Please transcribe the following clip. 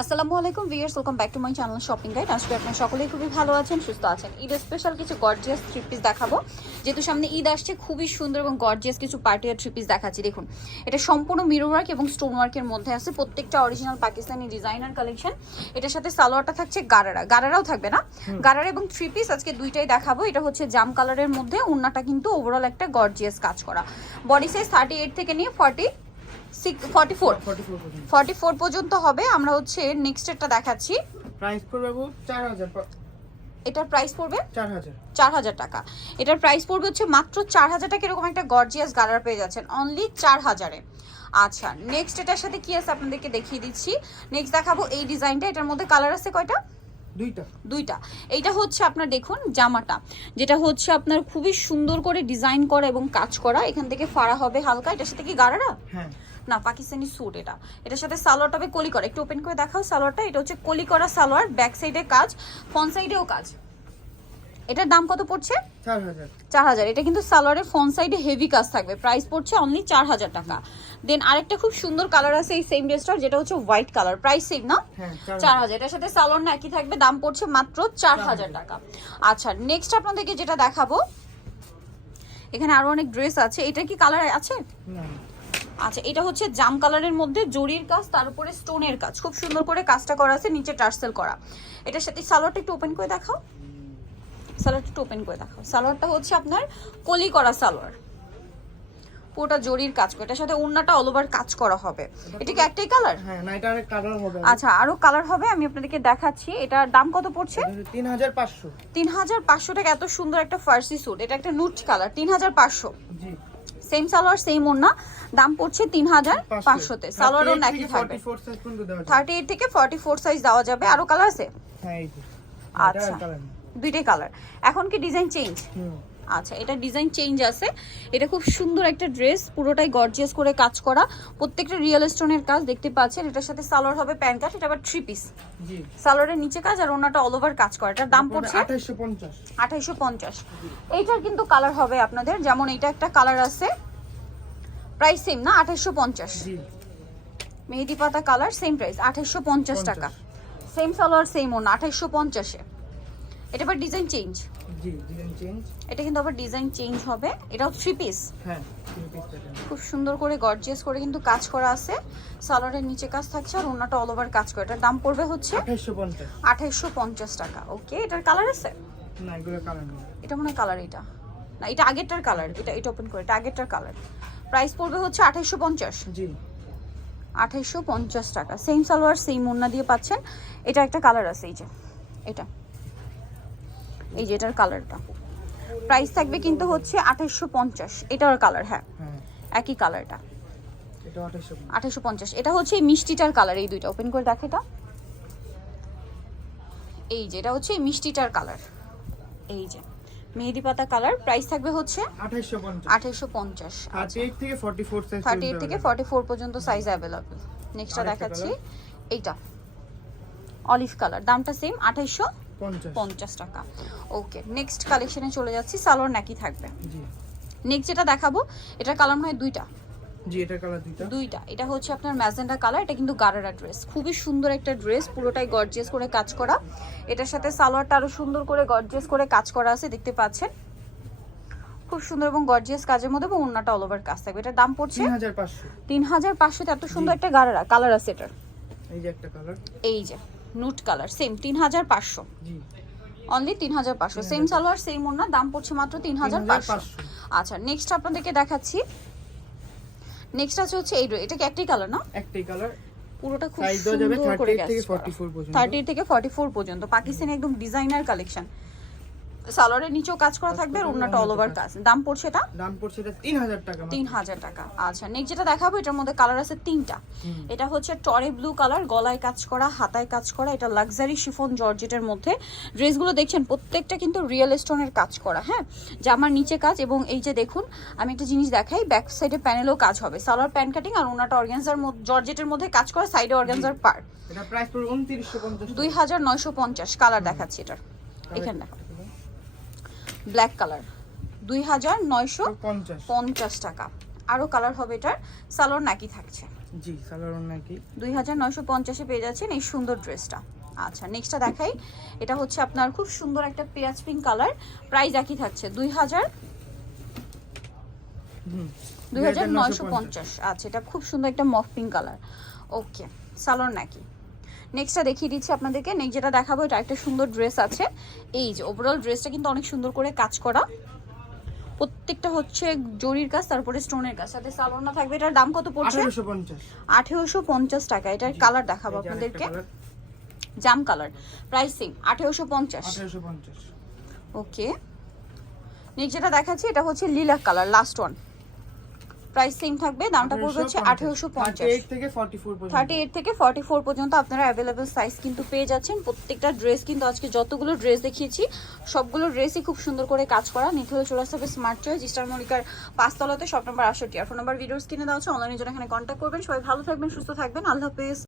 আসসালামু আলাইকুম viewers, welcome back to my channel shopping guide. আজকে আপনারা সকলেই খুবই ভালো আছেন, সুস্থ আছেন। ঈদ স্পেশাল কিছু গর্জিয়াস থ্রি পিস দেখাবো। যেহেতু সামনে ঈদ আসছে, খুবই সুন্দর এবং গর্জিয়াস কিছু পার্টি আর থ্রি পিস দেখাচ্ছি। দেখুন, এটা সম্পূর্ণ মিরর ওয়ার্ক এবং স্টোন ওয়ার্কের মধ্যে আছে। প্রত্যেকটা অরিজিনাল পাকিস্তানি ডিজাইনার কালেকশন। এটার সাথে সালোয়ারটা থাকছে গারারাও থাকবে না, গারারা এবং থ্রি পিস আজকে দুইটাই দেখাবো। এটা হচ্ছে জাম কালারের মধ্যে, ওড়নাটা কিন্তু ওভারঅল একটা গর্জিয়াস কাজ করা। বডি সাইজ 38 থেকে নিয়ে 44 পর্যন্ত হবে। আমরা হচ্ছে নেক্সট একটা দেখাচ্ছি। প্রাইস পড়বে 4000। এটার প্রাইস পড়বে 4000 টাকা। এটার প্রাইস পড়বে হচ্ছে মাত্র 4000 টাকা। এরকম একটা গর্জিয়াস গালার পেয়ে যাচ্ছেন অনলি 4000-এ। আচ্ছা, নেক্সট এটার সাথে কি আছে আপনাদেরকে দেখিয়ে দিচ্ছি। নেক্সট দেখাবো এই ডিজাইনটা। এটার মধ্যে কালার আছে কয়টা? দুইটা। এইটা হচ্ছে আপনার দেখুন জামাটা, যেটা হচ্ছে আপনার খুবই সুন্দর করে ডিজাইন করা এবং কাজ করা। এখান থেকে ফাড়া হবে হালকা। এটার সাথে কি গারারা? হ্যাঁ না, পাকিস্তানি স্যুট এটা। এটার সাথে সালোয়ারটা হবে কলি করা। একটু ওপেন করে দেখাও সালোয়ারটা। এটা হচ্ছে কলি করা সালোয়ার, ব্যাক সাইডে কাজ, ফ্রন্ট সাইডেও কাজ। এটার দাম কত পড়ছে? 4000। এটা কিন্তু সালোয়ারের ফ্রন্ট সাইডে হেভি কাজ থাকবে। প্রাইস পড়ছে অনলি 4000 টাকা। দেন আরেকটা খুব সুন্দর কালার আছে এই সেম ড্রেসটার, যেটা হচ্ছে হোয়াইট কালার। প্রাইস সেম না? 4000। এটার সাথে সালোয়ার না একই থাকবে, দাম পড়ছে মাত্র 4000 টাকা। আচ্ছা, নেক্সট আপনাদেরকে যেটা দেখাবো, এখানে আরো অনেক ড্রেস আছে। এটা কি কালার আছে? আচ্ছা, এটা হচ্ছে জাম কালারের মধ্যে জরির কাজ, তার উপরে স্টোনের কাজ, খুব সুন্দর করে কাজটা করা আছে, নিচে টার্সেল করা। এটার সাথে সালোয়ারটা একটু ওপেন করে দেখাও। সালোয়ারটা হচ্ছে আপনার কলি করা সালোয়ার, পুরোটা জরির কাজ করে। এটার সাথে ওড়নাটা অল ওভার কাজ করা হবে। এটা কি একটাই কালার? হ্যাঁ, না এটা আরেক কালার হবে। আচ্ছা, আরো কালার হবে, আমি আপনাদেরকে দেখাচ্ছি। এটার দাম কত পড়ছে? 3500 টাকা। এত সুন্দর একটা ফার্সি স্যুট, এটা একটা নুট কালার। 3500। জি, সেম সালোয়ার সেম ওড়না, দাম পড়ছে 3500-তে। সালোয়ারও নাকি থাকবে। 38 থেকে 44 সাইজ দেওয়া যাবে। আরো কালার আছে? হ্যাঁ, এই যে। আচ্ছা, দুইটাই কালার। এখন কি ডিজাইন চেঞ্জ? আচ্ছা, এটা ডিজাইন চেঞ্জ আছে। এটা খুব সুন্দর একটা ড্রেস, পুরোটাই গর্জিয়াস করে কাজ করা, প্রত্যেকটা রিয়েল স্টোনের কাজ দেখতে পাচ্ছেন। এটার সাথে সালোয়ার হবে প্যান্ট কাট। এটা আবার থ্রি পিস। জি, সালোয়ারের নিচে কাজ আর ওনাটা অল ওভার কাজ করা। এটার দাম পড়ছে 2850। এইটার কিন্তু কালার হবে আপনাদের, যেমন এটা একটা কালার আছে। প্রাইস সেম না? 2850। জি, মেহেদি পাতা কালার, সেম প্রাইস 2850 টাকা। সেম সালোয়ার সেম ওনা, 2850-এ। এটা আবার ডিজাইন চেঞ্জ। জি, ডিজাইন চেঞ্জ। এটা কিন্তু আবার ডিজাইন চেঞ্জ হবে। এটাও থ্রি পিস। হ্যাঁ, 3 পিস প্যাটার্ন। খুব সুন্দর করে গর্জিয়াস করে কিন্তু কাজ করা আছে। সালোয়ারের নিচে কাজ থাকছে আর ওনাটা অল ওভার কাজ করে। এটার দাম পড়বে হচ্ছে 2850 টাকা। ওকে, এটার কালার আছে? না, এগুলো কালার নেই। এটা মনে হয় কালার, এটা না, এটা আগেরটার কালার। এটা ওপেন করে, এটা আগেরটার কালার। প্রাইস পড়বে হচ্ছে 2850। জি, 2850 টাকা। সেম সালোয়ার সেম ওড়না দিয়ে পাচ্ছেন। এটা একটা কালার আছে, এই যে এটার কালারটা। প্রাইস থাকবে কিন্তু হচ্ছে 2850। এটার কালার, হ্যাঁ একই কালারটা, এটা 2850। এটা হচ্ছে এই মিষ্টিটার কালার। এই দুইটা ওপেন করে দেখে এটা। এই যে এটা হচ্ছে এই মিষ্টিটার কালার, এই যে মেহেদি পাতা কালার। প্রাইস থাকবে হচ্ছে 2850। 38 থেকে 44 সাইজ। 38 থেকে 44 পর্যন্ত সাইজ অ্যাভেলেবল। নেক্সটটা দেখাচ্ছি, এইটা অলিভ কালার, দামটা সেম 2850 টাকা। ওকে, নেক্সট কালেকশনে চলে যাচ্ছি। সালোয়ার নাকি থাকবে। জি, নেক্সট যেটা দেখাবো, এটার কালার হয় দুইটা। জি, এটার কালার দুইটা। এটা হচ্ছে আপনার ম্যাজেন্টা কালার। এটা কিন্তু গারারা ড্রেস, খুবই সুন্দর একটা ড্রেস, পুরোটাই গর্জিয়াস করে কাজ করা। এটার সাথে সালোয়ারটা আরো সুন্দর করে গর্জিয়াস করে কাজ করা আছে, দেখতে পাচ্ছেন। খুব সুন্দর এবং গর্জিয়াস কাজের মধ্যে, এবং ওন্নাটা অল ওভার কাজ থাকবে। এটার দাম পড়ছে 3500। এত সুন্দর একটা গারারা কালার আছে এটার। এই যে একটা কালার, এই যে নুট কালার, সেম 3500। জি, অনলি 3500। সেম সালোয়ার সেম ওন্না, দাম পড়ছে মাত্র 3500। আচ্ছা, নেক্সট আপনাদেরকে দেখাচ্ছি। নেক্সট আছে হচ্ছে এই, এটা কি একটাই কালার না? একটাই কালার। পুরোটা খুব সাইজ দেওয়া যাবে সুন্দর করে 38 থেকে 44 পর্যন্ত। 38 থেকে 44 পর্যন্ত। পাকিস্তানি একদম ডিজাইনার কালেকশন। সালোয়ারের নিচেও কাজ করা থাকবে আর ওন্নাটা অল ওভার কাজ। দাম পড়ছে এটা 3000 টাকা। 3000 টাকা। আচ্ছা, নেক্সট যেটা দেখাবো, এটার মধ্যে কালার আছে তিনটা। এটা হচ্ছে টরে ব্লু কালার, গলায় কাজ করা, হাতায় কাজ করা। এটা লাক্সারি শিফন জর্জেটের মধ্যে। ড্রেসগুলো দেখছেন প্রত্যেকটা কিন্তু রিয়েল স্টোনের কাজ করা। হ্যাঁ, জামার নিচে কাজ, এবং এই যে দেখুন আমি একটা জিনিস দেখাই, ব্যাক সাইডে প্যানেলও কাজ হবে। সালোয়ার প্যান কাটিং আর ওন্নাটা অর্গানজার জর্জেটের মধ্যে কাজ করা, সাইডে অর্গানজার পার। এটা প্রাইস পড়বে 2950। 2950। কালার দেখাচ্ছি এটার, এখানে দেখো ব্ল্যাক কালার, 2950 টাকা। আরো কালার হবে এটার। সালোয়ার নাকি থাকছে। জি সালোয়ার ওড়না কি 2950-এ পেয়ে যাচ্ছেন এই সুন্দর ড্রেসটা। আচ্ছা নেক্সটটা দেখাই, এটা হচ্ছে আপনার খুব সুন্দর একটা পেঁয়াজ পিঙ্ক কালার, প্রাইস একই থাকছে 2950। আচ্ছা এটা খুব সুন্দর একটা মফ পিঙ্ক কালার। ওকে সালোয়ার নাকি। নেক্সটটা দেখিয়ে দিচ্ছি আপনাদেরকে। নেক্সট যেটা দেখাবো এটা একটা সুন্দর ড্রেস আছে, এই যে ওভারঅল ড্রেসটা কিন্তু অনেক সুন্দর করে কাজ করা, প্রত্যেকটা হচ্ছে জরির কাজ, তারপরে স্টোনের কাজ, সাথে সালোয়ার না থাকবে। এটার দাম কত পড়ছে? 1850 টাকা। এটার কালার দেখাবো আপনাদেরকে, জাম colour, price same 1850। Okay next যেটা দেখাচ্ছি এটা হচ্ছে lilac colour, last one, price same থাকবে, দামটা পড়বে হচ্ছে 1850। 38 থেকে 44 পর্যন্ত আপনারা অ্যাভেলেবেল সাইজ কিন্তু পেয়ে যাচ্ছেন। প্রত্যেকটা ড্রেস কিন্তু আজকে যতগুলো ড্রেস দেখিয়েছি সবগুলো ড্রেসই খুব সুন্দর করে কাজ করা। নিতে হলে চলে আসতে হবে স্মার্ট চয়েস, স্টার মনিকার 5 তলাতে, শপ নাম্বার 68। আর ফোন নাম্বার ভিডিওস কিনে দেওয়া হচ্ছে, অনলাইনে জন্য এখানে কন্ট্যাক্ট করবেন। সবাই ভালো থাকবেন, সুস্থ থাকবেন, আল্লাহ হাফেজ।